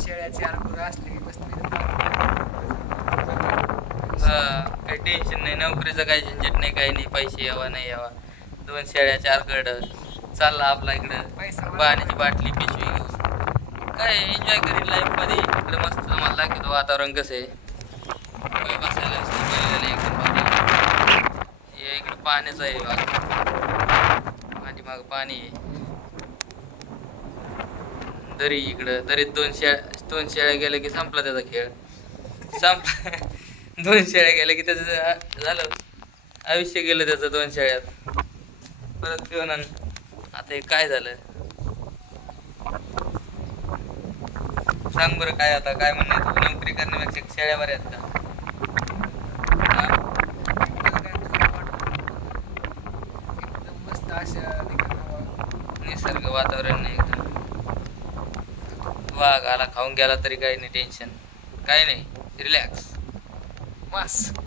शेळ्या 4 गुरं असले की बसले काही टेन्शन नाही, नोकरीचं काही झंझट नाही, काही नाही, पैसे यावा नाही यावा, 2 शेळ्या 4 गड, चालला आपला इकडं पैसा पाण्याची बाटली पिशवी घेऊन काय एन्जॉय करील लाईफ मध्ये. इकडे मस्त मला दाखवतो वातावरण कसं आहे, बसायला एकदम भारी. हे इकडे पाण्याचं आहे बघा, माझी माग पाणी आहे. दरी इकडं दरीत 2 शेळ्या गेल्या की संपला त्याचा खेळ, संपला. 2 शेळ्या गेल्या की त्याचं झालं, आयुष्य गेलं त्याचं 2 शेळ्यात. परत पिऊन आता हे काय झालं सांग बरं, काय आता काय म्हणणं तू, नोकरी करण्यापेक्षा शेळ्या बऱ्या आहेत का? एकदम मस्त अशा निसर्ग वातावरण नाही एकदम, वाघ आला खाऊन गेला तरी काही नाही, टेन्शन काही नाही, रिलॅक्स मस्त.